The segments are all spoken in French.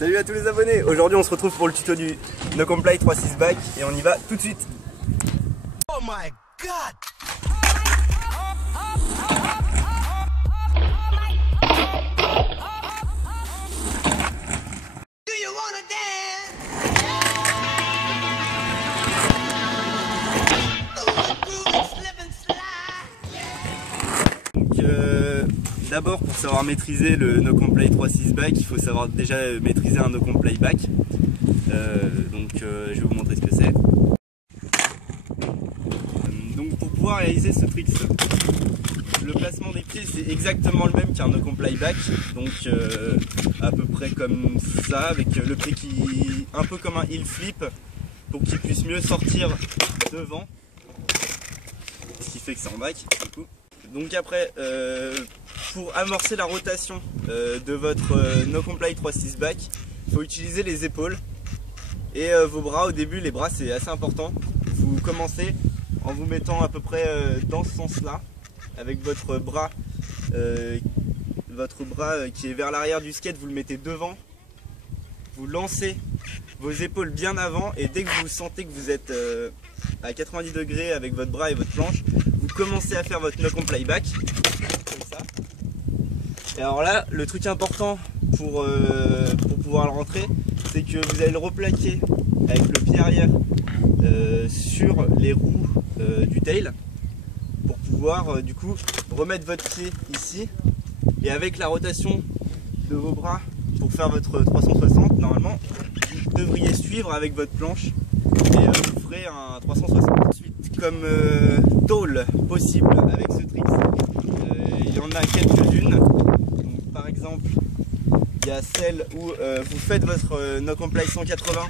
Salut à tous les abonnés. Aujourd'hui on se retrouve pour le tuto du No Comply 3-6 back et on y va tout de suite. Oh my god! Do you wanna dance? Donc d'abord pour savoir maîtriser le No Comply 3-6 back, il faut savoir déjà maîtriser un No Comply back. Je vais vous montrer ce que c'est. Donc pour pouvoir réaliser ce trick, le placement des pieds c'est exactement le même qu'un No Comply back, donc à peu près comme ça, avec le pied qui un peu comme un heel flip pour qu'il puisse mieux sortir devant, ce qui fait que c'est en back du coup. Donc après, pour amorcer la rotation de votre No Comply 3-6 back, il faut utiliser les épaules et vos bras. Au début, les bras c'est assez important. Vous commencez en vous mettant à peu près dans ce sens là, avec votre bras qui est vers l'arrière du skate, vous le mettez devant, vous lancez vos épaules bien avant et dès que vous sentez que vous êtes à 90 degrés avec votre bras et votre planche, vous commencez à faire votre No Comply back, comme ça. Et alors là, le truc important pour pouvoir le rentrer, c'est que vous allez le replaquer avec le pied arrière sur les roues du tail pour pouvoir du coup remettre votre pied ici, et avec la rotation de vos bras pour faire votre 360, normalement vous devriez suivre avec votre planche et vous ferez un 360. Ensuite, comme tôle possible avec ce trick, il y en a quelques-unes. Par exemple, il y a celle où vous faites votre No Comply 180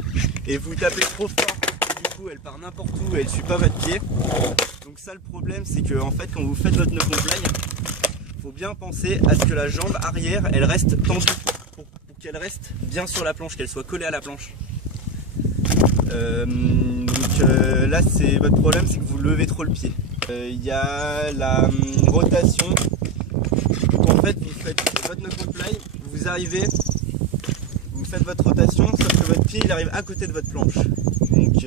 et vous tapez trop fort, et du coup elle part n'importe où et elle ne suit pas votre pied. Donc ça, le problème c'est que en fait quand vous faites votre No Comply, il faut bien penser à ce que la jambe arrière elle reste tendue pour qu'elle reste bien sur la planche, qu'elle soit collée à la planche. Là c'est votre problème, c'est que vous levez trop le pied. Il y a la rotation. Donc en fait vous faites votre No Comply, vous arrivez, vous faites votre rotation, sauf que votre pied il arrive à côté de votre planche. Donc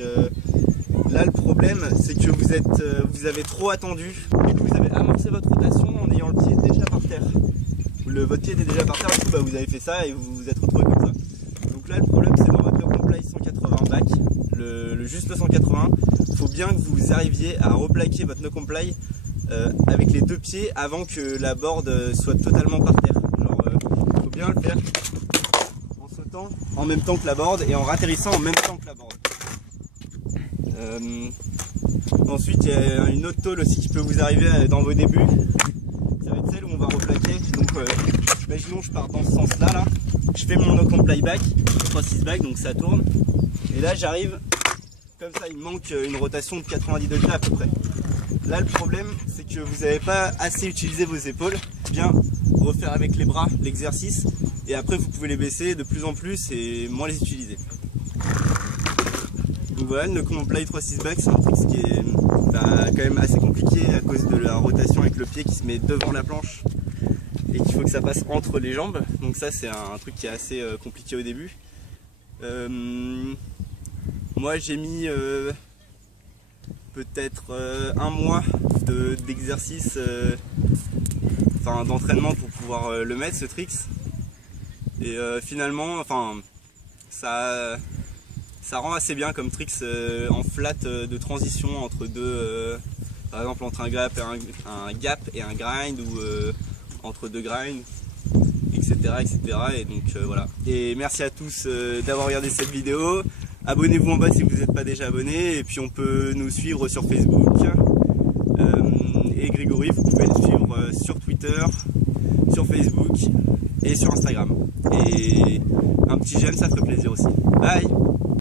là le problème c'est que vous avez trop attendu, du coup vous avez amorcé votre rotation en ayant le pied déjà par terre. Votre pied était déjà par terre, du coup vous avez fait ça et vous vous êtes retrouvé comme ça. Donc là le problème c'est dans votre No Comply 180 back, juste le 180, il faut bien que vous arriviez à replaquer votre No Comply avec les deux pieds avant que la board soit totalement par terre. Il faut bien le faire en sautant en même temps que la board et en ratterrissant en même temps que la board. Ensuite il y a une autre tôle aussi qui peut vous arriver dans vos débuts. Ça va être celle où on va replaquer. Donc imaginons je pars dans ce sens là, je fais mon No Comply back, 3-6 back, donc ça tourne. Et là j'arrive comme ça, il me manque une rotation de 90 degrés à peu près. Là le problème c'est que vous n'avez pas assez utilisé vos épaules. Bien refaire avec les bras l'exercice et après vous pouvez les baisser de plus en plus et moins les utiliser. Donc voilà, le No Comply 3-6 back c'est un truc qui est quand même assez compliqué à cause de la rotation avec le pied qui se met devant la planche et qu'il faut que ça passe entre les jambes. Donc ça c'est un truc qui est assez compliqué au début. Moi j'ai mis peut-être un mois d'exercice, d'entraînement pour pouvoir le mettre, ce tricks. Et finalement, ça rend assez bien comme tricks en flat de transition entre deux, par exemple entre un gap et un grind, ou entre deux grinds, etc. Et donc voilà. Et merci à tous d'avoir regardé cette vidéo. Abonnez-vous en bas si vous n'êtes pas déjà abonné, et puis on peut nous suivre sur Facebook. Et Grégory, vous pouvez le suivre sur Twitter, sur Facebook et sur Instagram. Et un petit j'aime, ça ferait plaisir aussi. Bye!